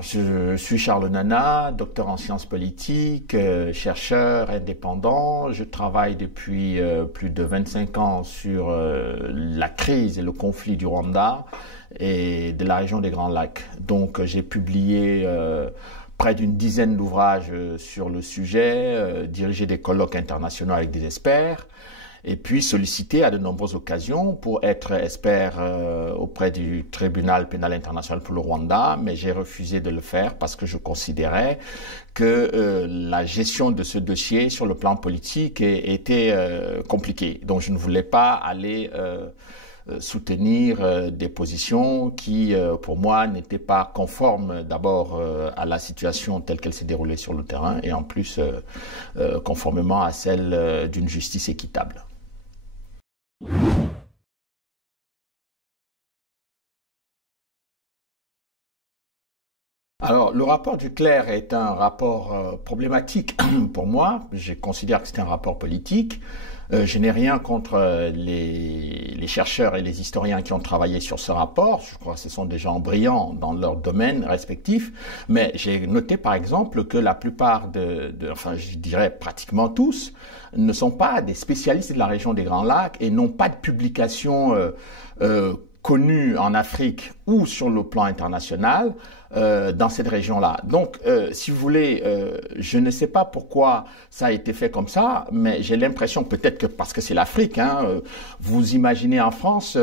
Alors, je suis Charles Nana, docteur en sciences politiques, chercheur indépendant. Je travaille depuis plus de 25 ans sur la crise et le conflit du Rwanda et de la région des Grands Lacs. Donc, j'ai publié près d'une dizaine d'ouvrages sur le sujet, dirigé des colloques internationaux avec des experts, et puis sollicité à de nombreuses occasions pour être expert auprès du tribunal pénal international pour le Rwanda, mais j'ai refusé de le faire parce que je considérais que la gestion de ce dossier sur le plan politique était compliquée. Donc je ne voulais pas aller soutenir des positions qui, pour moi, n'étaient pas conformes d'abord à la situation telle qu'elle s'est déroulée sur le terrain et en plus conformément à celle d'une justice équitable. Alors, le rapport du clerc est un rapport problématique pour moi. Je considère que c'est un rapport politique. Je n'ai rien contre les chercheurs et les historiens qui ont travaillé sur ce rapport. Je crois que ce sont des gens brillants dans leur domaine respectif. Mais j'ai noté par exemple que la plupart enfin je dirais pratiquement tous, ne sont pas des spécialistes de la région des Grands Lacs et n'ont pas de publications connues en Afrique ou sur le plan international dans cette région-là. Donc, si vous voulez, je ne sais pas pourquoi ça a été fait comme ça, mais j'ai l'impression, peut-être que parce que c'est l'Afrique, hein, vous imaginez en France,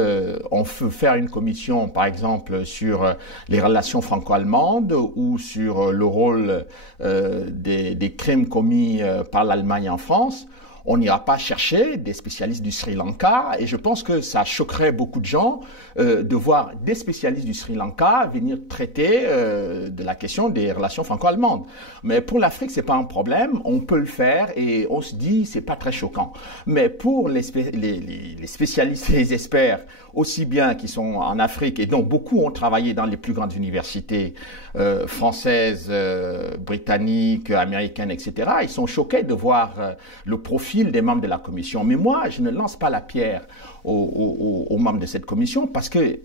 on peut faire une commission, par exemple, sur les relations franco-allemandes ou sur le rôle des crimes commis par l'Allemagne en France. On n'ira pas chercher des spécialistes du Sri Lanka et je pense que ça choquerait beaucoup de gens de voir des spécialistes du Sri Lanka venir traiter de la question des relations franco-allemandes. Mais pour l'Afrique, c'est pas un problème, on peut le faire et on se dit c'est pas très choquant. Mais pour les spécialistes et les experts, aussi bien qui sont en Afrique et dont beaucoup ont travaillé dans les plus grandes universités françaises, britanniques, américaines, etc., ils sont choqués de voir le profil des membres de la commission. Mais moi, je ne lance pas la pierre aux membres de cette commission parce que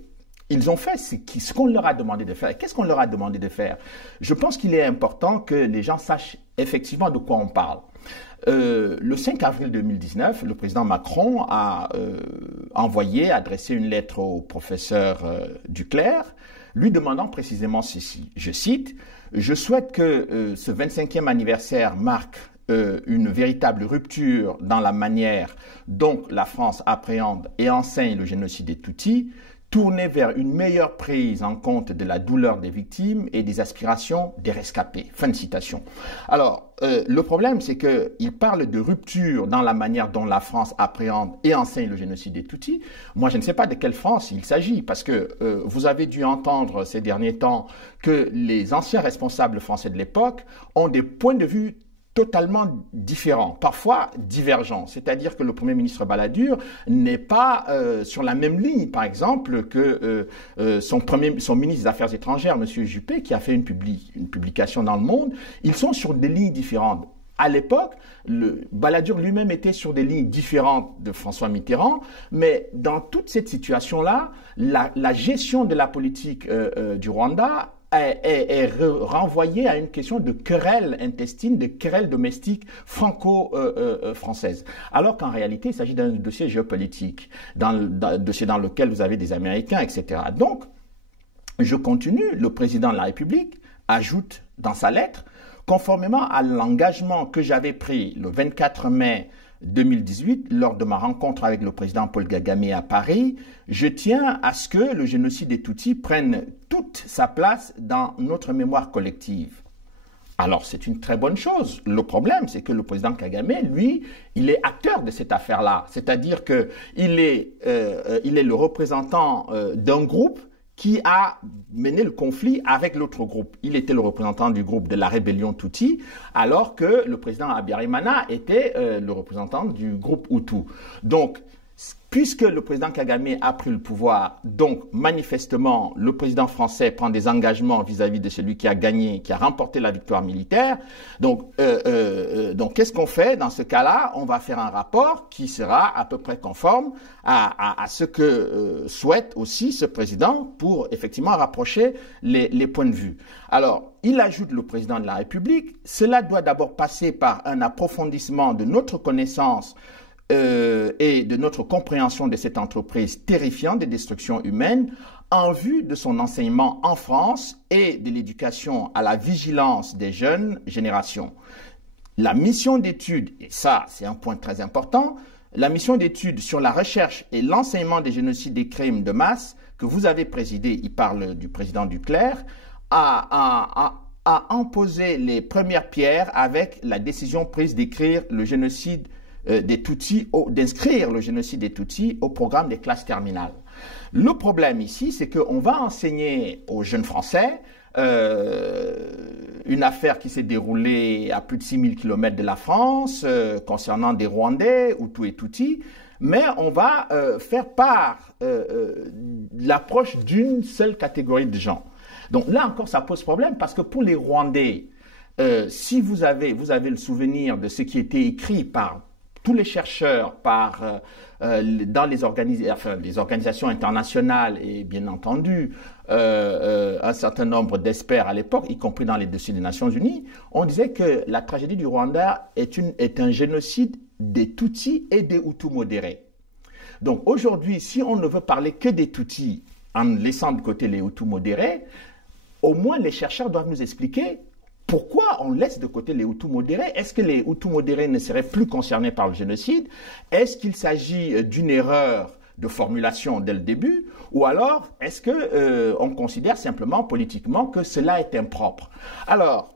ils ont fait ce qu'on leur a demandé de faire. Qu'est-ce qu'on leur a demandé de faire? Je pense qu'il est important que les gens sachent effectivement de quoi on parle. Le 5 avril 2019, le président Macron a adressé une lettre au professeur Duclerc, lui demandant précisément ceci. Je cite, « Je souhaite que ce 25e anniversaire marque une véritable rupture dans la manière dont la France appréhende et enseigne le génocide des Tutsis, tournée vers une meilleure prise en compte de la douleur des victimes et des aspirations des rescapés. » Fin de citation. Alors, le problème, c'est qu'il parle de rupture dans la manière dont la France appréhende et enseigne le génocide des Tutsis. Moi, je ne sais pas de quelle France il s'agit, parce que vous avez dû entendre ces derniers temps que les anciens responsables français de l'époque ont des points de vue totalement différents, parfois divergents. C'est-à-dire que le Premier ministre Balladur n'est pas sur la même ligne, par exemple, que son ministre des Affaires étrangères, M. Juppé, qui a fait une publication dans Le Monde. Ils sont sur des lignes différentes. À l'époque, Balladur lui-même était sur des lignes différentes de François Mitterrand, mais dans toute cette situation-là, la gestion de la politique du Rwanda est renvoyé à une question de querelle intestine, de querelle domestique franco-française. Alors qu'en réalité, il s'agit d'un dossier géopolitique, d'un dossier dans lequel vous avez des Américains, etc. Donc, je continue, le président de la République ajoute dans sa lettre, conformément à l'engagement que j'avais pris le 24 mai 2018, lors de ma rencontre avec le président Paul Kagame à Paris, je tiens à ce que le génocide des Tutsis prenne toute sa place dans notre mémoire collective. Alors, c'est une très bonne chose. Le problème, c'est que le président Kagame, lui, il est acteur de cette affaire-là. C'est-à-dire qu'il est le représentant d'un groupe qui a mené le conflit avec l'autre groupe. Il était le représentant du groupe de la rébellion Tutsi, alors que le président Habyarimana était le représentant du groupe Hutu. Donc, Puisque le président Kagame a pris le pouvoir, donc manifestement, le président français prend des engagements vis-à-vis de celui qui a gagné, qui a remporté la victoire militaire. Donc qu'est-ce qu'on fait dans ce cas-là? On va faire un rapport qui sera à peu près conforme à ce que souhaite aussi ce président pour effectivement rapprocher les points de vue. Alors, il ajoute le président de la République. Cela doit d'abord passer par un approfondissement de notre connaissance et de notre compréhension de cette entreprise terrifiante de destruction humaine en vue de son enseignement en France et de l'éducation à la vigilance des jeunes générations. La mission d'étude, et ça c'est un point très important, la mission d'étude sur la recherche et l'enseignement des génocides et crimes de masse que vous avez présidé, il parle du président Duclerc, a imposé les premières pierres avec la décision prise d'écrire le génocide des Tutsis, d'inscrire le génocide des Tutsis au programme des classes terminales. Le problème ici, c'est qu'on va enseigner aux jeunes Français une affaire qui s'est déroulée à plus de 6000 km de la France, concernant des Rwandais, Hutus et Tutsis, mais on va faire part de l'approche d'une seule catégorie de gens. Donc là encore, ça pose problème parce que pour les Rwandais, si vous avez le souvenir de ce qui était écrit par tous les chercheurs, dans les organisations internationales et bien entendu un certain nombre d'experts à l'époque, y compris dans les dossiers des Nations Unies, on disait que la tragédie du Rwanda est un génocide des Tutsis et des Hutus modérés. Donc aujourd'hui, si on ne veut parler que des Tutsis en laissant de côté les Hutus modérés, au moins les chercheurs doivent nous expliquer pourquoi on laisse de côté les Hutus modérés. Est-ce que les Hutus modérés ne seraient plus concernés par le génocide? Est-ce qu'il s'agit d'une erreur de formulation dès le début? Ou alors, est-ce qu'on considère simplement politiquement que cela est impropre? Alors,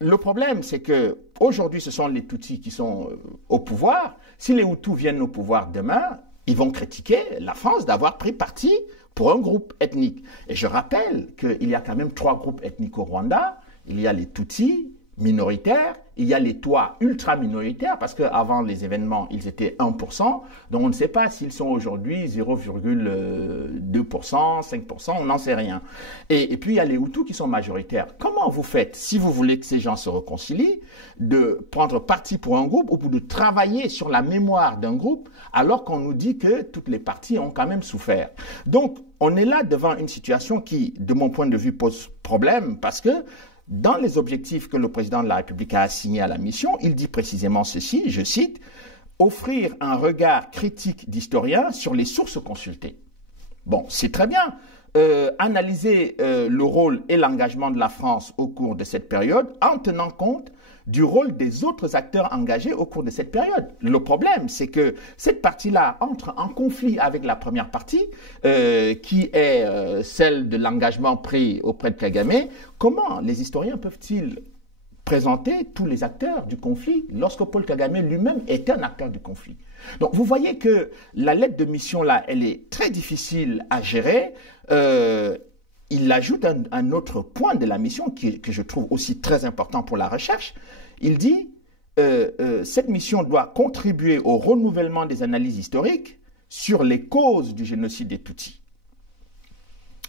le problème, c'est que aujourd'hui, ce sont les Tutsis qui sont au pouvoir. Si les Hutus viennent au pouvoir demain, ils vont critiquer la France d'avoir pris parti pour un groupe ethnique. Et je rappelle qu'il y a quand même 3 groupes ethniques au Rwanda. Il y a les Tutsis minoritaires, il y a les Twa ultra-minoritaires, parce qu'avant les événements, ils étaient 1%, donc on ne sait pas s'ils sont aujourd'hui 0,2%, 5%, on n'en sait rien. Et puis il y a les Hutus qui sont majoritaires. Comment vous faites, si vous voulez que ces gens se réconcilient, de prendre parti pour un groupe ou de travailler sur la mémoire d'un groupe, alors qu'on nous dit que toutes les parties ont quand même souffert? Donc, on est là devant une situation qui, de mon point de vue, pose problème, parce que dans les objectifs que le président de la République a assignés à la mission, il dit précisément ceci, je cite, « Offrir un regard critique d'historien sur les sources consultées ». Bon, c'est très bien. Analyser le rôle et l'engagement de la France au cours de cette période en tenant compte du rôle des autres acteurs engagés au cours de cette période. Le problème, c'est que cette partie-là entre en conflit avec la première partie, qui est celle de l'engagement pris auprès de Kagame. Comment les historiens peuvent-ils présenter tous les acteurs du conflit lorsque Paul Kagame lui-même était un acteur du conflit? Donc vous voyez que la lettre de mission-là, elle est très difficile à gérer. Il ajoute un autre point de la mission que je trouve aussi très important pour la recherche. Il dit cette mission doit contribuer au renouvellement des analyses historiques sur les causes du génocide des Tutsis.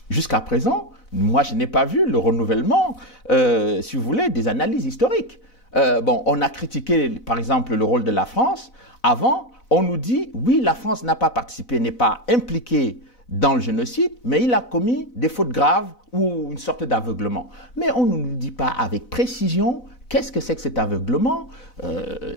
Jusqu'à présent, moi je n'ai pas vu le renouvellement, si vous voulez, des analyses historiques. On a critiqué par exemple le rôle de la France. Avant, on nous dit oui, la France n'a pas participé, n'est pas impliquée dans le génocide, mais il a commis des fautes graves ou une sorte d'aveuglement. Mais on ne nous dit pas avec précision qu'est-ce que c'est que cet aveuglement.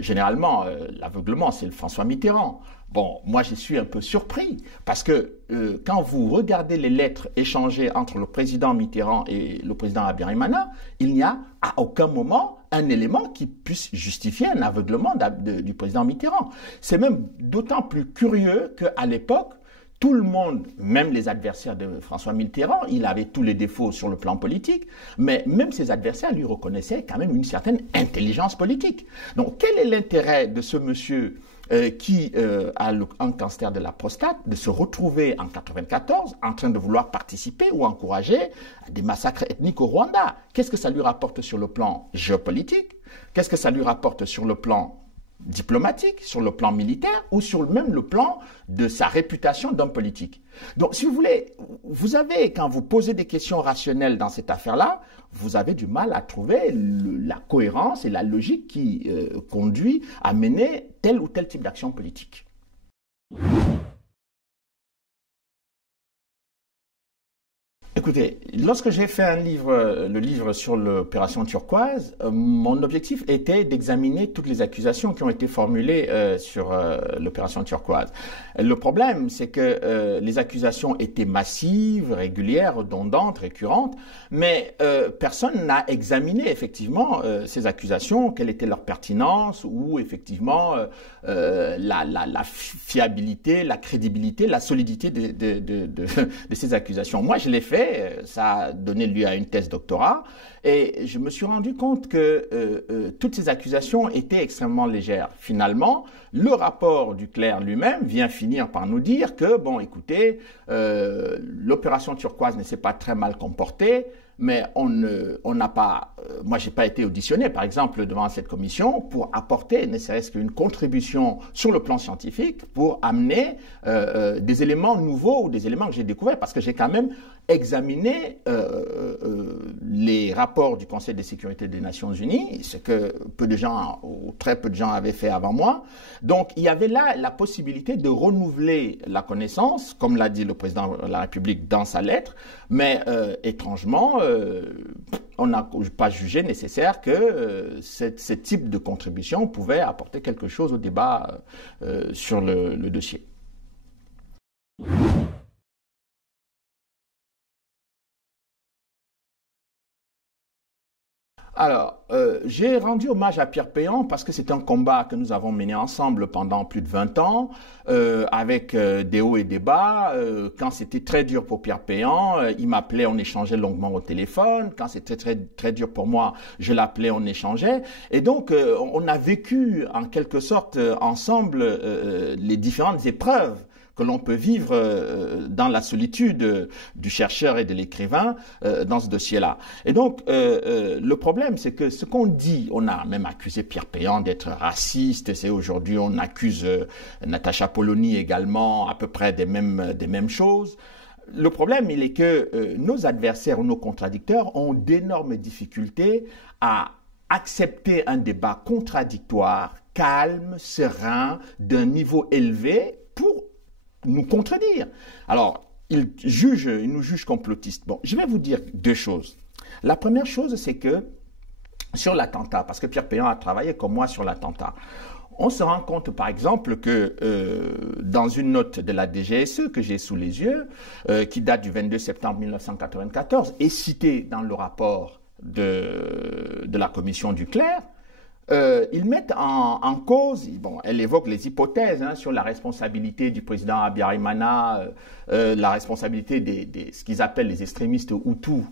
Généralement, l'aveuglement, c'est le François Mitterrand. Bon, moi, je suis un peu surpris parce que quand vous regardez les lettres échangées entre le président Mitterrand et le président Habyarimana, il n'y a à aucun moment un élément qui puisse justifier un aveuglement du président Mitterrand. C'est même d'autant plus curieux qu'à l'époque, tout le monde, même les adversaires de François Mitterrand, il avait tous les défauts sur le plan politique, mais même ses adversaires lui reconnaissaient quand même une certaine intelligence politique. Donc quel est l'intérêt de ce monsieur qui a un cancer de la prostate de se retrouver en 1994 en train de vouloir participer ou encourager à des massacres ethniques au Rwanda? Qu'est-ce que ça lui rapporte sur le plan géopolitique? Qu'est-ce que ça lui rapporte sur le plan diplomatique, sur le plan militaire ou sur même le plan de sa réputation d'homme politique. Donc, si vous voulez, vous avez, quand vous posez des questions rationnelles dans cette affaire-là, vous avez du mal à trouver la cohérence et la logique qui conduit à mener tel ou tel type d'action politique. Écoutez, lorsque j'ai fait le livre sur l'opération turquoise, mon objectif était d'examiner toutes les accusations qui ont été formulées sur l'opération turquoise. Le problème, c'est que les accusations étaient massives, régulières, redondantes, récurrentes, mais personne n'a examiné effectivement ces accusations, quelle était leur pertinence ou effectivement la fiabilité, la crédibilité, la solidité de ces accusations. Moi, je l'ai fait. Ça a donné lieu à une thèse doctorat et je me suis rendu compte que toutes ces accusations étaient extrêmement légères. Finalement, le rapport du clerc lui-même vient finir par nous dire que, bon, écoutez, l'opération turquoise ne s'est pas très mal comportée, mais on n'a pas, moi j'ai pas été auditionné par exemple devant cette commission pour apporter ne serait-ce qu'une contribution sur le plan scientifique pour amener des éléments nouveaux ou des éléments que j'ai découverts parce que j'ai quand même examiné les rapports du Conseil de sécurité des Nations Unies, ce que peu de gens ou très peu de gens avaient fait avant moi. Donc il y avait là la possibilité de renouveler la connaissance, comme l'a dit le président de la République dans sa lettre, mais étrangement, on n'a pas jugé nécessaire que ce type de contribution pouvait apporter quelque chose au débat sur le dossier. Alors, j'ai rendu hommage à Pierre Péan parce que c'est un combat que nous avons mené ensemble pendant plus de 20 ans, avec des hauts et des bas. Quand c'était très dur pour Pierre Péan, il m'appelait, on échangeait longuement au téléphone. Quand c'était très dur pour moi, je l'appelais, on échangeait. Et donc, on a vécu en quelque sorte ensemble les différentes épreuves que l'on peut vivre dans la solitude du chercheur et de l'écrivain dans ce dossier-là. Et donc, le problème, c'est que ce qu'on dit, on a même accusé Pierre Péan d'être raciste, c'est aujourd'hui on accuse Natacha Polony également à peu près des mêmes choses. Le problème, il est que nos adversaires ou nos contradicteurs ont d'énormes difficultés à accepter un débat contradictoire, calme, serein, d'un niveau élevé pour nous contredire. Alors, ils nous jugent complotistes. Bon, je vais vous dire deux choses. La première chose, c'est que sur l'attentat, parce que Pierre Péan a travaillé comme moi sur l'attentat, on se rend compte, par exemple, que dans une note de la DGSE que j'ai sous les yeux, qui date du 22 septembre 1994, et citée dans le rapport de la commission du clerc, ils mettent en cause, bon, elle évoque les hypothèses sur la responsabilité du président Abiyarimana, la responsabilité de ce qu'ils appellent les extrémistes Hutus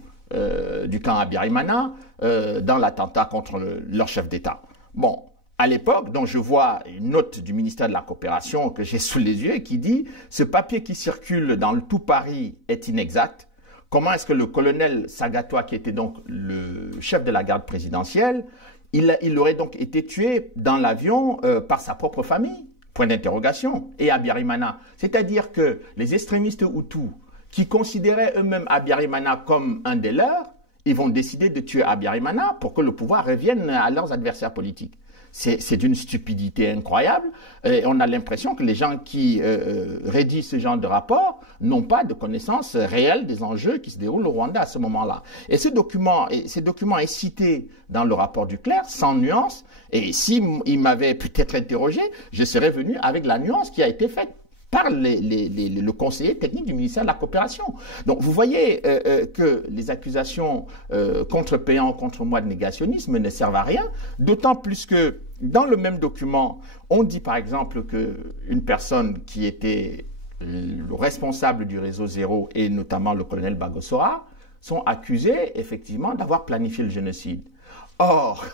du camp Abiyarimana dans l'attentat contre leur chef d'État. Bon, à l'époque, donc je vois une note du ministère de la Coopération que j'ai sous les yeux qui dit « Ce papier qui circule dans le tout Paris est inexact. Comment est-ce que le colonel Sagatois, qui était donc le chef de la garde présidentielle, il aurait donc été tué dans l'avion par sa propre famille, point d'interrogation, et Abiyarimana. C'est-à-dire que les extrémistes Hutus qui considéraient eux-mêmes Abiyarimana comme un des leurs, ils vont décider de tuer Abiyarimana pour que le pouvoir revienne à leurs adversaires politiques. C'est d'une stupidité incroyable et on a l'impression que les gens qui rédigent ce genre de rapport n'ont pas de connaissance réelle des enjeux qui se déroulent au Rwanda à ce moment-là. Et ce document est cité dans le rapport du clerc sans nuance et s'il m'avait peut-être interrogé, je serais venu avec la nuance qui a été faite par le conseiller technique du ministère de la Coopération. Donc vous voyez que les accusations contre Péan, contre moi de négationnisme ne servent à rien, d'autant plus que dans le même document, on dit par exemple qu'une personne qui était le responsable du réseau Zéro et notamment le colonel Bagosora sont accusés effectivement d'avoir planifié le génocide. Or,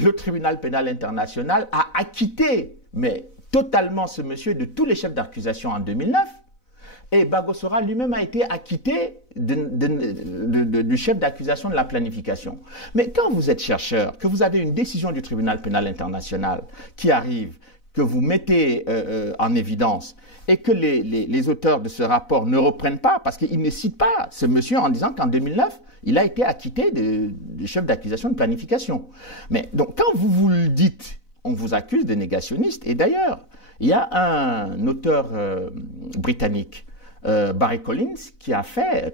le tribunal pénal international a acquitté, mais totalement ce monsieur de tous les chefs d'accusation en 2009. Et Bagosora lui-même a été acquitté du chef d'accusation de la planification. Mais quand vous êtes chercheur, que vous avez une décision du tribunal pénal international qui arrive, que vous mettez en évidence, et que les auteurs de ce rapport ne reprennent pas, parce qu'ils ne citent pas ce monsieur en disant qu'en 2009, il a été acquitté du chef d'accusation de planification. Mais donc, quand vous le dites, on vous accuse de négationniste. Et d'ailleurs, il y a un auteur britannique, Barry Collins, qui a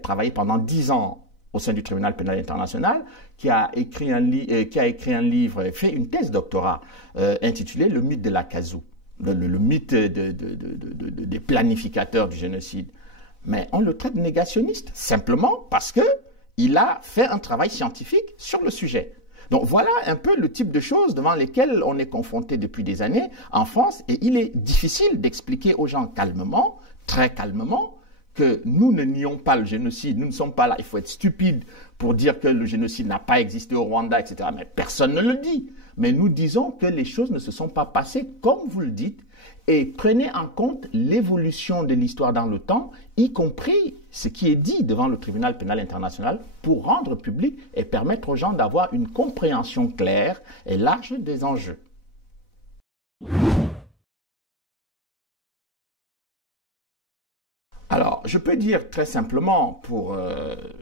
travaillé pendant 10 ans au sein du tribunal pénal international, qui a écrit un livre, fait une thèse doctorat intitulée « Le mythe de l'Akazu », le mythe des planificateurs du génocide. Mais on le traite de négationniste, simplement parce qu'il a fait un travail scientifique sur le sujet. Donc voilà un peu le type de choses devant lesquelles on est confronté depuis des années en France, et il est difficile d'expliquer aux gens calmement, très calmement, que nous ne nions pas le génocide, nous ne sommes pas là, il faut être stupide pour dire que le génocide n'a pas existé au Rwanda, etc. Mais personne ne le dit. Mais nous disons que les choses ne se sont pas passées comme vous le dites, et prenez en compte l'évolution de l'histoire dans le temps, y compris ce qui est dit devant le tribunal pénal international, pour rendre public et permettre aux gens d'avoir une compréhension claire et large des enjeux. Alors, je peux dire très simplement, pour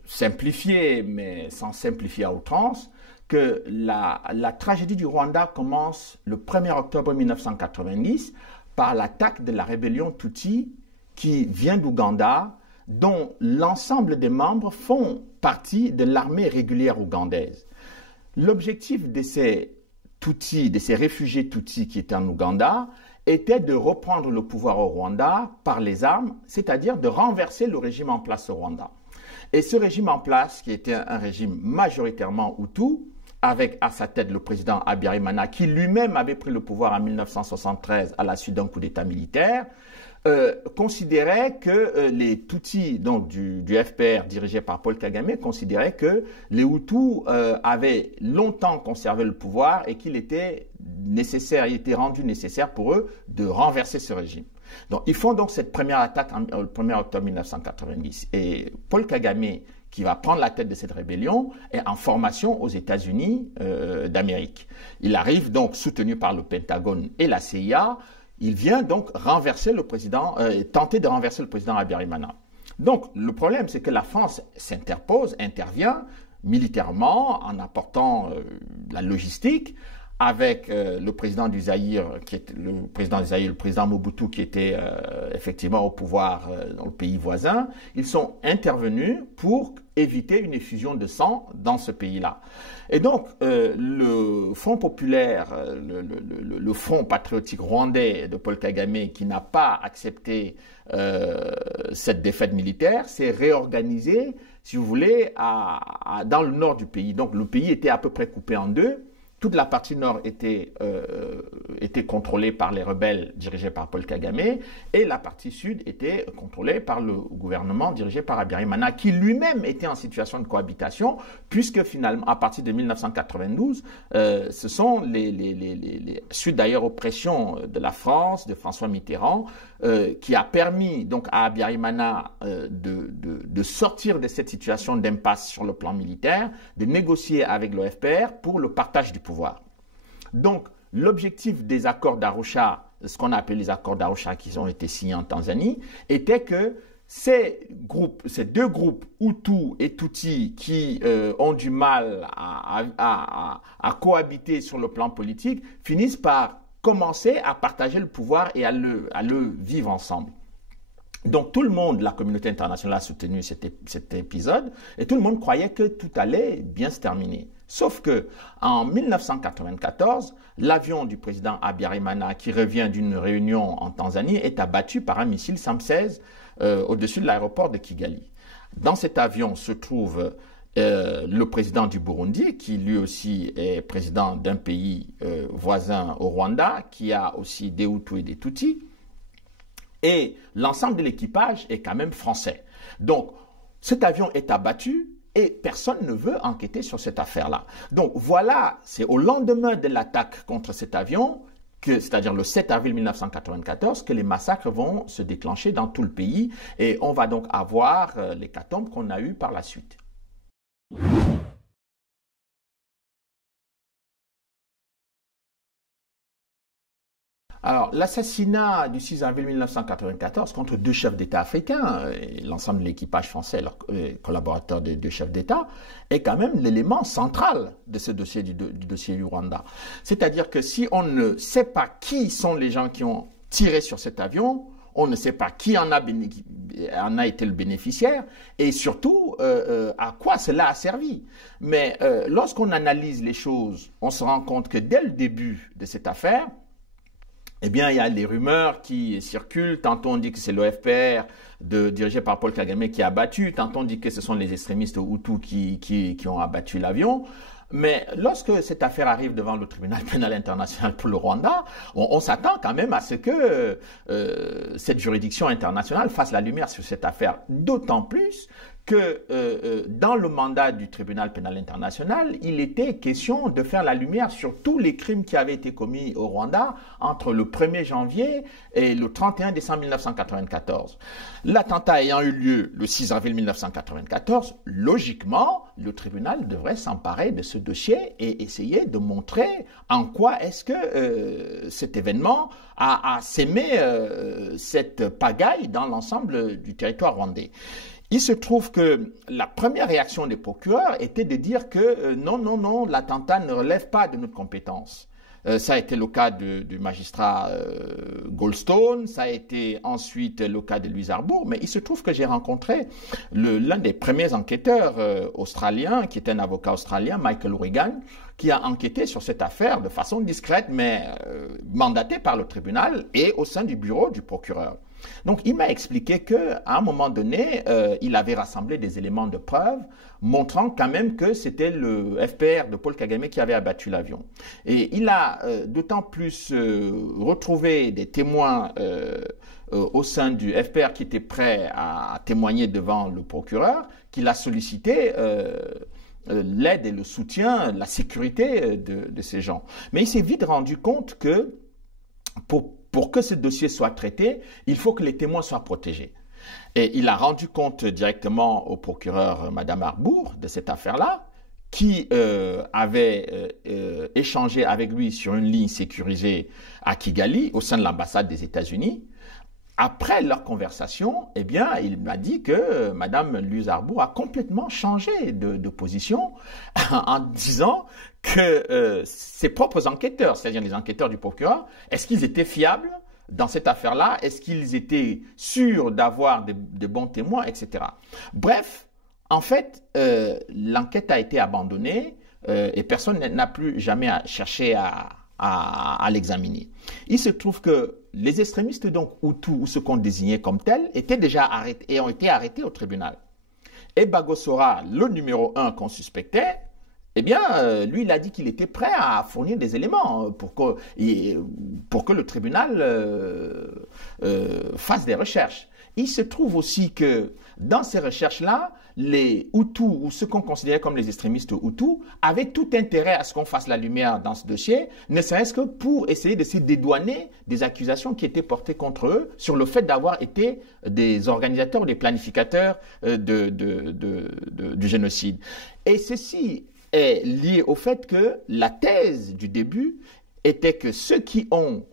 simplifier, mais sans simplifier à outrance, que la tragédie du Rwanda commence le 1er octobre 1990 par l'attaque de la rébellion Tutsi qui vient d'Ouganda, dont l'ensemble des membres font partie de l'armée régulière ougandaise. L'objectif de ces Tutsis, de ces réfugiés Tutsis qui étaient en Ouganda, était de reprendre le pouvoir au Rwanda par les armes, c'est-à-dire de renverser le régime en place au Rwanda. Et ce régime en place, qui était un régime majoritairement Hutu, avec à sa tête le président Habyarimana, qui lui-même avait pris le pouvoir en 1973 à la suite d'un coup d'État militaire, considérait que les Tutsis, donc du FPR dirigé par Paul Kagame, considéraient que les Hutus avaient longtemps conservé le pouvoir et qu'il était nécessaire, il était rendu nécessaire pour eux de renverser ce régime. Donc ils font donc cette première attaque le 1er octobre 1990. Et Paul Kagame, qui va prendre la tête de cette rébellion, est en formation aux États-Unis d'Amérique. Il arrive donc soutenu par le Pentagone et la CIA. Il vient donc renverser le président, tenter de renverser le président Habyarimana. Donc le problème, c'est que la France s'interpose, intervient militairement en apportant la logistique, avec le président du Zaïre, le président Mobutu, qui était effectivement au pouvoir dans le pays voisin. Ils sont intervenus pour éviter une effusion de sang dans ce pays-là. Et donc, le Front populaire, le Front patriotique rwandais de Paul Kagame, qui n'a pas accepté cette défaite militaire, s'est réorganisé, si vous voulez, dans le nord du pays. Donc, le pays était à peu près coupé en deux. Toute la partie nord était contrôlée par les rebelles dirigés par Paul Kagame, et la partie sud était contrôlée par le gouvernement dirigé par Habyarimana, qui lui-même était en situation de cohabitation, puisque finalement, à partir de 1992, ce sont suite d'ailleurs aux pressions de la France, de François Mitterrand, qui a permis donc à Habyarimana de sortir de cette situation d'impasse sur le plan militaire, de négocier avec le FPR pour le partage du pouvoir. Donc, l'objectif des accords d'Arusha, ce qu'on appelle les accords d'Arusha qui ont été signés en Tanzanie, était que ces deux groupes, Hutu et Tutsi, qui ont du mal à cohabiter sur le plan politique, finissent par commencer à partager le pouvoir et à le vivre ensemble. Donc tout le monde, la communauté internationale a soutenu cet épisode, et tout le monde croyait que tout allait bien se terminer. Sauf que en 1994, l'avion du président Habyarimana, qui revient d'une réunion en Tanzanie, est abattu par un missile SAM-16 au-dessus de l'aéroport de Kigali. Dans cet avion se trouve le président du Burundi, qui lui aussi est président d'un pays voisin au Rwanda, qui a aussi des Hutus et des Tutsis. Et l'ensemble de l'équipage est quand même français. Donc, cet avion est abattu et personne ne veut enquêter sur cette affaire-là. Donc, voilà, c'est au lendemain de l'attaque contre cet avion c'est-à-dire le 7 avril 1994, que les massacres vont se déclencher dans tout le pays et on va donc avoir l'hécatombe qu'on a eu par la suite. Alors, l'assassinat du 6 avril 1994 contre deux chefs d'État africains, et l'ensemble de l'équipage français, leurs collaborateurs des deux chefs d'État, est quand même l'élément central de ce dossier du dossier du Rwanda. C'est-à-dire que si on ne sait pas qui sont les gens qui ont tiré sur cet avion, on ne sait pas qui en a été le bénéficiaire et surtout à quoi cela a servi. Mais lorsqu'on analyse les choses, on se rend compte que dès le début de cette affaire, eh bien, il y a des rumeurs qui circulent. Tantôt on dit que c'est l'OFPR dirigé par Paul Kagame qui a abattu. Tantôt on dit que ce sont les extrémistes Hutus qui ont abattu l'avion. Mais lorsque cette affaire arrive devant le tribunal pénal international pour le Rwanda, on s'attend quand même à ce que cette juridiction internationale fasse la lumière sur cette affaire. D'autant plus que dans le mandat du tribunal pénal international, il était question de faire la lumière sur tous les crimes qui avaient été commis au Rwanda entre le 1er janvier et le 31 décembre 1994. L'attentat ayant eu lieu le 6 avril 1994, logiquement, le tribunal devrait s'emparer de ce dossier et essayer de montrer en quoi est-ce que cet événement a sémé cette pagaille dans l'ensemble du territoire rwandais. Il se trouve que la première réaction des procureurs était de dire que non, l'attentat ne relève pas de notre compétence. Ça a été le cas du magistrat Goldstone, ça a été ensuite le cas de Louis Arbour, mais il se trouve que j'ai rencontré l'un des premiers enquêteurs australiens, qui est un avocat australien, Michael Regan, qui a enquêté sur cette affaire de façon discrète, mais mandaté par le tribunal et au sein du bureau du procureur. Donc, il m'a expliqué qu'à un moment donné, il avait rassemblé des éléments de preuve montrant quand même que c'était le FPR de Paul Kagame qui avait abattu l'avion. Et il a d'autant plus retrouvé des témoins au sein du FPR qui étaient prêts à témoigner devant le procureur qu'il a sollicité l'aide et le soutien, la sécurité de ces gens. Mais il s'est vite rendu compte que pour que ce dossier soit traité, il faut que les témoins soient protégés. Et il a rendu compte directement au procureur Madame Arbour de cette affaire-là, qui avait échangé avec lui sur une ligne sécurisée à Kigali, au sein de l'ambassade des États-Unis. Après leur conversation, eh bien, il m'a dit que Madame Louise Arbour a complètement changé de position en disant que ses propres enquêteurs, c'est-à-dire les enquêteurs du procureur, est-ce qu'ils étaient fiables dans cette affaire-là? Est-ce qu'ils étaient sûrs d'avoir de bons témoins, etc. Bref, en fait, l'enquête a été abandonnée et personne n'a plus jamais cherché à l'examiner. Il se trouve que les extrémistes, donc Hutus, ou ce qu'on désignait comme tels, étaient déjà arrêtés et ont été arrêtés au tribunal. Et Bagosora, le numéro 1 qu'on suspectait, eh bien, lui, il a dit qu'il était prêt à fournir des éléments pour que le tribunal fasse des recherches. Il se trouve aussi que dans ces recherches-là, les Hutus, ou ceux qu'on considérait comme les extrémistes Hutus, avaient tout intérêt à ce qu'on fasse la lumière dans ce dossier, ne serait-ce que pour essayer de se dédouaner des accusations qui étaient portées contre eux sur le fait d'avoir été des organisateurs, des planificateurs du génocide. Et ceci est lié au fait que la thèse du début était que ceux qui ont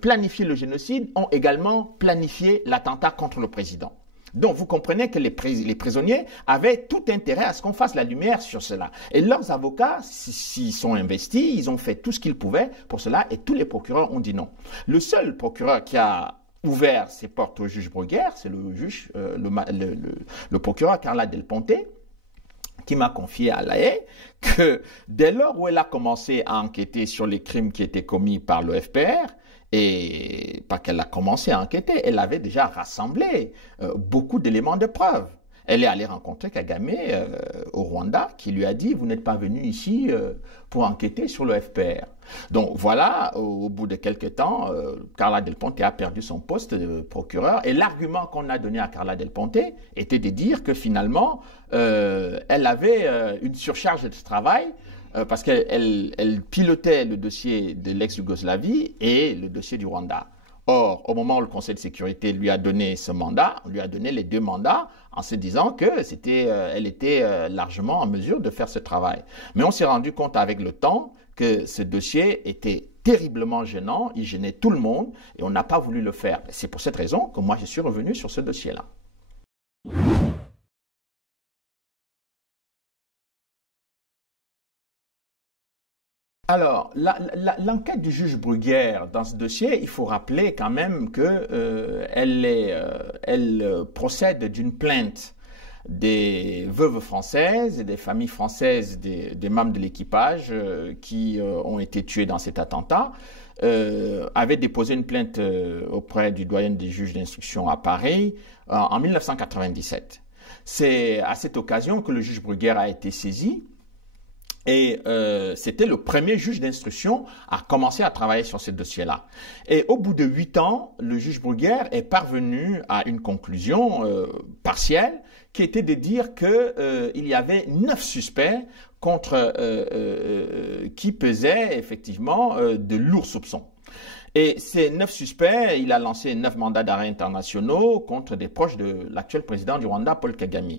planifié le génocide ont également planifié l'attentat contre le président. Donc vous comprenez que les prisonniers avaient tout intérêt à ce qu'on fasse la lumière sur cela. Et leurs avocats, s'ils sont investis, ils ont fait tout ce qu'ils pouvaient pour cela et tous les procureurs ont dit non. Le seul procureur qui a ouvert ses portes au juge Bruguière, c'est le procureur Carla Del Ponte, qui m'a confié à La Haye que dès lors où elle a commencé à enquêter sur les crimes qui étaient commis par le FPR, et pas qu'elle a commencé à enquêter, elle avait déjà rassemblé beaucoup d'éléments de preuve. elle est allée rencontrer Kagame au Rwanda, qui lui a dit « Vous n'êtes pas venu ici pour enquêter sur le FPR ». Donc voilà, au bout de quelques temps, Carla Del Ponte a perdu son poste de procureur. Et l'argument qu'on a donné à Carla Del Ponte était de dire que finalement, elle avait une surcharge de travail parce qu'elle pilotait le dossier de l'ex-Yougoslavie et le dossier du Rwanda. Or, au moment où le Conseil de sécurité lui a donné ce mandat, on lui a donné les deux mandats en se disant que elle était largement en mesure de faire ce travail. Mais on s'est rendu compte avec le temps que ce dossier était terriblement gênant, il gênait tout le monde et on n'a pas voulu le faire. C'est pour cette raison que moi je suis revenu sur ce dossier-là. Alors, l'enquête du juge Bruguière dans ce dossier, il faut rappeler quand même que elle procède d'une plainte des veuves françaises et des familles françaises des membres de l'équipage qui ont été tués dans cet attentat, avaient déposé une plainte auprès du doyen des juges d'instruction à Paris en 1997. C'est à cette occasion que le juge Bruguière a été saisi. Et c'était le premier juge d'instruction à commencer à travailler sur ce dossier-là. Et au bout de 8 ans, le juge Bruguière est parvenu à une conclusion partielle qui était de dire que il y avait 9 suspects contre qui pesaient effectivement de lourds soupçons. Et ces 9 suspects, il a lancé 9 mandats d'arrêt internationaux contre des proches de l'actuel président du Rwanda, Paul Kagame.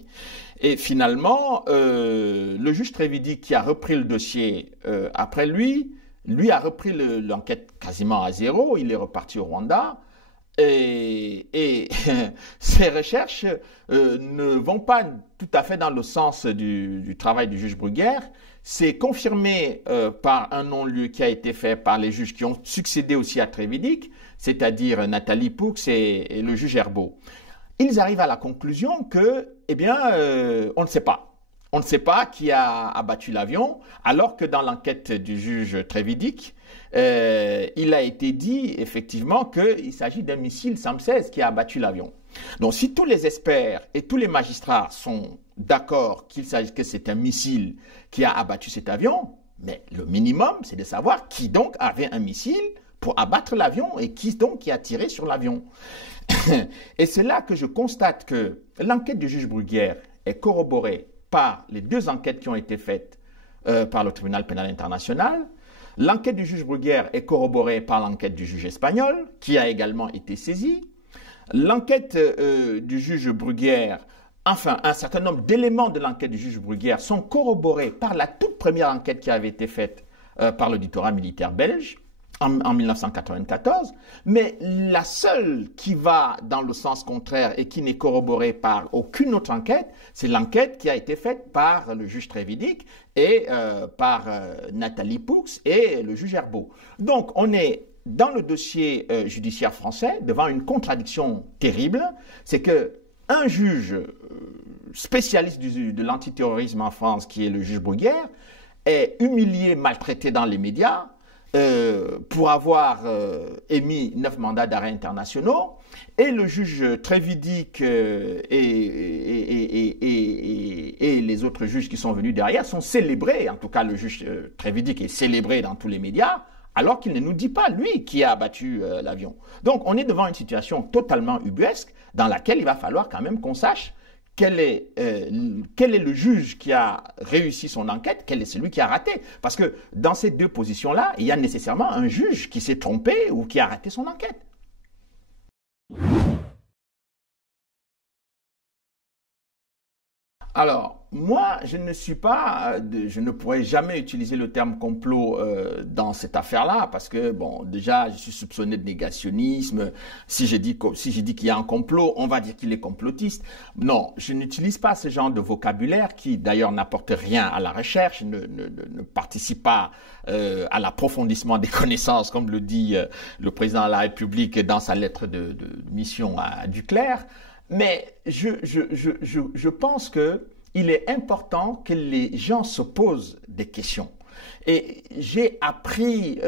Et finalement, le juge Trévidic qui a repris le dossier après lui a repris l'enquête quasiment à zéro, il est reparti au Rwanda. Et ces recherches ne vont pas tout à fait dans le sens du travail du juge Bruguière. C'est confirmé par un non-lieu qui a été fait par les juges qui ont succédé aussi à Trévidic, c'est-à-dire Nathalie Poux et le juge Herbeau. Ils arrivent à la conclusion que, eh bien, on ne sait pas. On ne sait pas qui a abattu l'avion, alors que dans l'enquête du juge Trévidic, il a été dit effectivement qu'il s'agit d'un missile SAM-16 qui a abattu l'avion. Donc si tous les experts et tous les magistrats sont d'accord qu'il s'agit que c'est un missile qui a abattu cet avion, mais le minimum c'est de savoir qui donc avait un missile pour abattre l'avion et qui donc qui a tiré sur l'avion. Et c'est là que je constate que l'enquête du juge Bruguière est corroborée par les 2 enquêtes qui ont été faites par le tribunal pénal international. L'enquête du juge Bruguière est corroborée par l'enquête du juge espagnol, qui a également été saisi. L'enquête du juge Bruguière, enfin un certain nombre d'éléments de l'enquête du juge Bruguière sont corroborés par la toute première enquête qui avait été faite par l'auditorat militaire belge en 1994, mais la seule qui va dans le sens contraire et qui n'est corroborée par aucune autre enquête, c'est l'enquête qui a été faite par le juge Trévidic et par Nathalie Poux et le juge Herbeau. Donc on est dans le dossier judiciaire français devant une contradiction terrible, c'est que un juge spécialiste de l'antiterrorisme en France, qui est le juge Bruguière, est humilié, maltraité dans les médias, pour avoir émis 9 mandats d'arrêt internationaux, et le juge Trévidic et les autres juges qui sont venus derrière sont célébrés, en tout cas le juge Trévidic est célébré dans tous les médias, alors qu'il ne nous dit pas, lui, qui a abattu l'avion. Donc on est devant une situation totalement ubuesque dans laquelle il va falloir quand même qu'on sache quel est le juge qui a réussi son enquête, quel est celui qui a raté. Parce que dans ces 2 positions-là, il y a nécessairement un juge qui s'est trompé ou qui a raté son enquête. Alors, moi, je ne pourrais jamais utiliser le terme complot dans cette affaire-là, parce que, bon, déjà, je suis soupçonné de négationnisme. Si je dis qu'il y a un complot, on va dire qu'il est complotiste. Non, je n'utilise pas ce genre de vocabulaire qui, d'ailleurs, n'apporte rien à la recherche, ne participe pas à l'approfondissement des connaissances, comme le dit le président de la République dans sa lettre de mission à Duclerc. Mais je pense que il est important que les gens se posent des questions. Et j'ai appris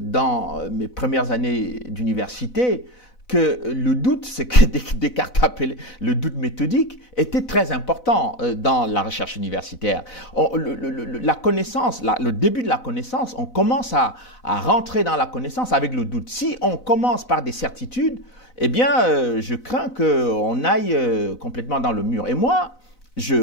dans mes premières années d'université que le doute, c'est que Descartes appelait le doute méthodique, était très important dans la recherche universitaire. La connaissance, le début de la connaissance, on commence à rentrer dans la connaissance avec le doute. Si on commence par des certitudes, eh bien, je crains qu'on aille complètement dans le mur. Et moi,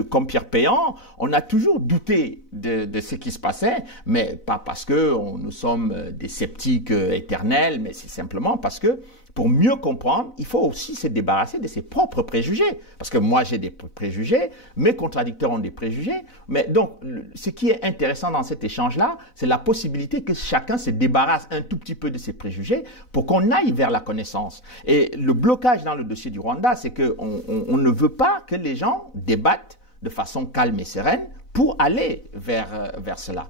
comme Pierre Péan, on a toujours douté de ce qui se passait, mais pas parce que nous sommes des sceptiques éternels, mais c'est simplement parce que pour mieux comprendre, il faut aussi se débarrasser de ses propres préjugés. Parce que moi, j'ai des préjugés, mes contradicteurs ont des préjugés. Mais donc, ce qui est intéressant dans cet échange-là, c'est la possibilité que chacun se débarrasse un tout petit peu de ses préjugés pour qu'on aille vers la connaissance. Et le blocage dans le dossier du Rwanda, c'est qu'on ne veut pas que les gens débattent de façon calme et sereine pour aller vers cela.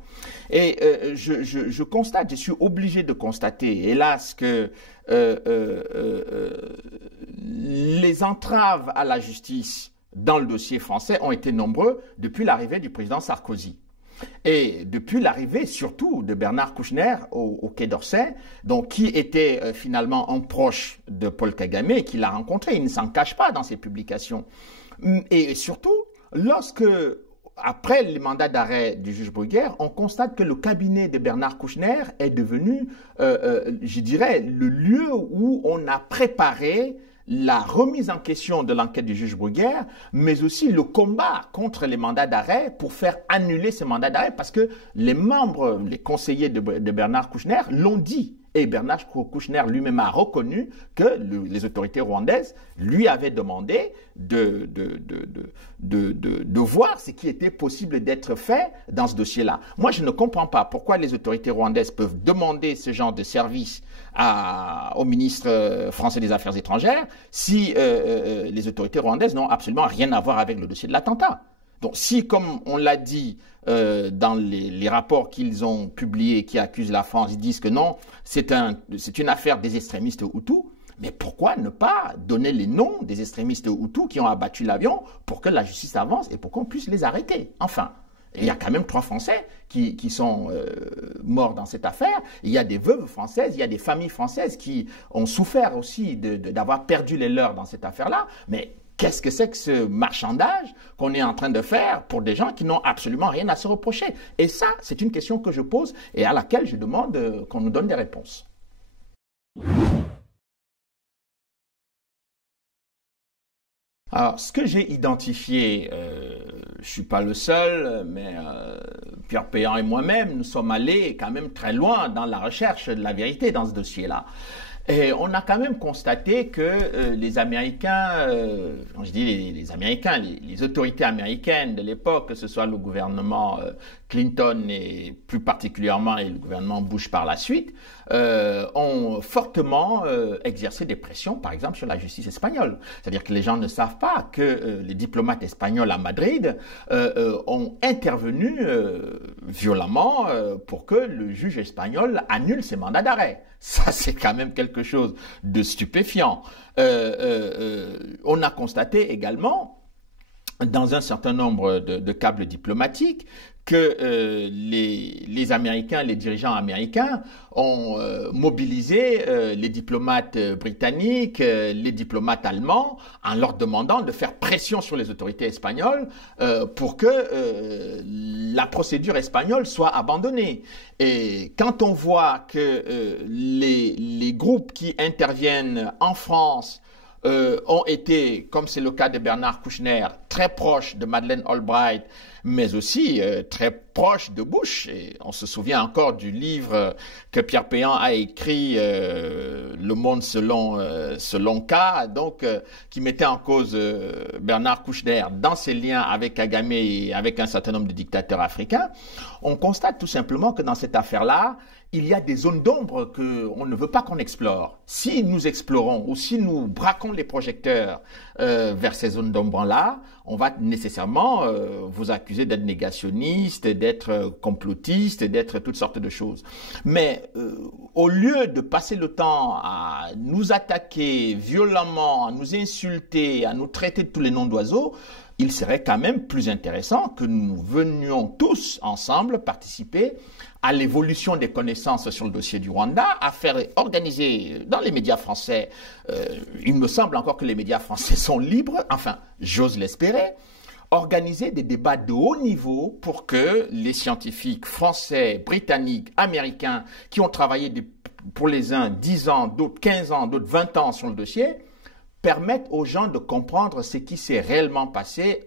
Et je constate, je suis obligé de constater, hélas, que les entraves à la justice dans le dossier français ont été nombreux depuis l'arrivée du président Sarkozy. Et depuis l'arrivée surtout de Bernard Kouchner au Quai d'Orsay, donc qui était finalement un proche de Paul Kagame et qui l'a rencontré, il ne s'en cache pas dans ses publications. Et surtout, après les mandats d'arrêt du juge Bruguière, on constate que le cabinet de Bernard Kouchner est devenu, je dirais, le lieu où on a préparé la remise en question de l'enquête du juge Bruguière, mais aussi le combat contre les mandats d'arrêt pour faire annuler ces mandats d'arrêt, parce que les membres, les conseillers de Bernard Kouchner l'ont dit. Et Bernard Kouchner lui-même a reconnu que les autorités rwandaises lui avaient demandé de voir ce qui était possible d'être fait dans ce dossier-là. Moi, je ne comprends pas pourquoi les autorités rwandaises peuvent demander ce genre de service au ministre français des Affaires étrangères si les autorités rwandaises n'ont absolument rien à voir avec le dossier de l'attentat. Donc si, comme on l'a dit dans les rapports qu'ils ont publiés qui accusent la France, ils disent que non, c'est une affaire des extrémistes Hutus, mais pourquoi ne pas donner les noms des extrémistes Hutus qui ont abattu l'avion pour que la justice avance et pour qu'on puisse les arrêter? Enfin, il y a quand même 3 Français qui sont morts dans cette affaire. Il y a des veuves françaises, il y a des familles françaises qui ont souffert aussi d'avoir perdu les leurs dans cette affaire-là, mais qu'est-ce que c'est que ce marchandage qu'on est en train de faire pour des gens qui n'ont absolument rien à se reprocher? Et ça, c'est une question que je pose et à laquelle je demande qu'on nous donne des réponses. Alors, ce que j'ai identifié, je ne suis pas le seul, mais Pierre Péan et moi-même, nous sommes allés quand même très loin dans la recherche de la vérité dans ce dossier-là. Et on a quand même constaté que les Américains, quand je dis les Américains, les autorités américaines de l'époque, que ce soit le gouvernement Clinton et plus particulièrement et le gouvernement Bush par la suite, ont fortement exercé des pressions, par exemple, sur la justice espagnole. C'est-à-dire que les gens ne savent pas que les diplomates espagnols à Madrid ont intervenu violemment pour que le juge espagnol annule ses mandats d'arrêt. Ça, c'est quand même quelque chose de stupéfiant. On a constaté également, dans un certain nombre de câbles diplomatiques, que les Américains, les dirigeants américains ont mobilisé les diplomates britanniques, les diplomates allemands, en leur demandant de faire pression sur les autorités espagnoles pour que la procédure espagnole soit abandonnée. Et quand on voit que les groupes qui interviennent en France ont été, comme c'est le cas de Bernard Kouchner, très proches de Madeleine Albright, mais aussi très proches de Bush. Et on se souvient encore du livre que Pierre Péan a écrit, Le Monde selon K, donc qui mettait en cause Bernard Kouchner dans ses liens avec Kagame et avec un certain nombre de dictateurs africains. On constate tout simplement que dans cette affaire-là, il y a des zones d'ombre qu'on ne veut pas qu'on explore. Si nous explorons ou si nous braquons les projecteurs vers ces zones d'ombre-là, on va nécessairement vous accuser d'être négationniste, d'être complotiste, d'être toutes sortes de choses. Mais au lieu de passer le temps à nous attaquer violemment, à nous insulter, à nous traiter de tous les noms d'oiseaux, il serait quand même plus intéressant que nous venions tous ensemble participer à l'évolution des connaissances sur le dossier du Rwanda, à faire organiser dans les médias français, il me semble encore que les médias français sont libres, enfin, j'ose l'espérer, organiser des débats de haut niveau pour que les scientifiques français, britanniques, américains, qui ont travaillé pour les uns 10 ans, d'autres 15 ans, d'autres 20 ans sur le dossier, permettent aux gens de comprendre ce qui s'est réellement passé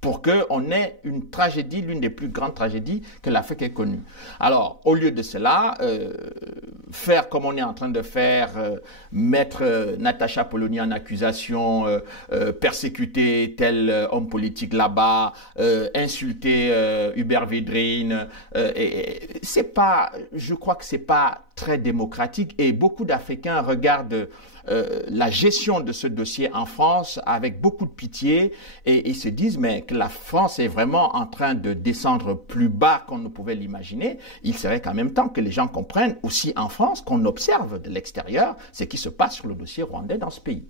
pour qu'on ait une tragédie, l'une des plus grandes tragédies que l'Afrique ait connue. Alors, au lieu de cela, faire comme on est en train de faire, mettre Natacha Polony en accusation, persécuter tel homme politique là-bas, insulter Hubert Védrine, c'est pas, je crois que c'est pas très démocratique et beaucoup d'Africains regardent la gestion de ce dossier en France avec beaucoup de pitié et ils se disent mais que la France est vraiment en train de descendre plus bas qu'on ne pouvait l'imaginer. Il serait qu'en même temps que les gens comprennent aussi en France qu'on observe de l'extérieur ce qui se passe sur le dossier rwandais dans ce pays.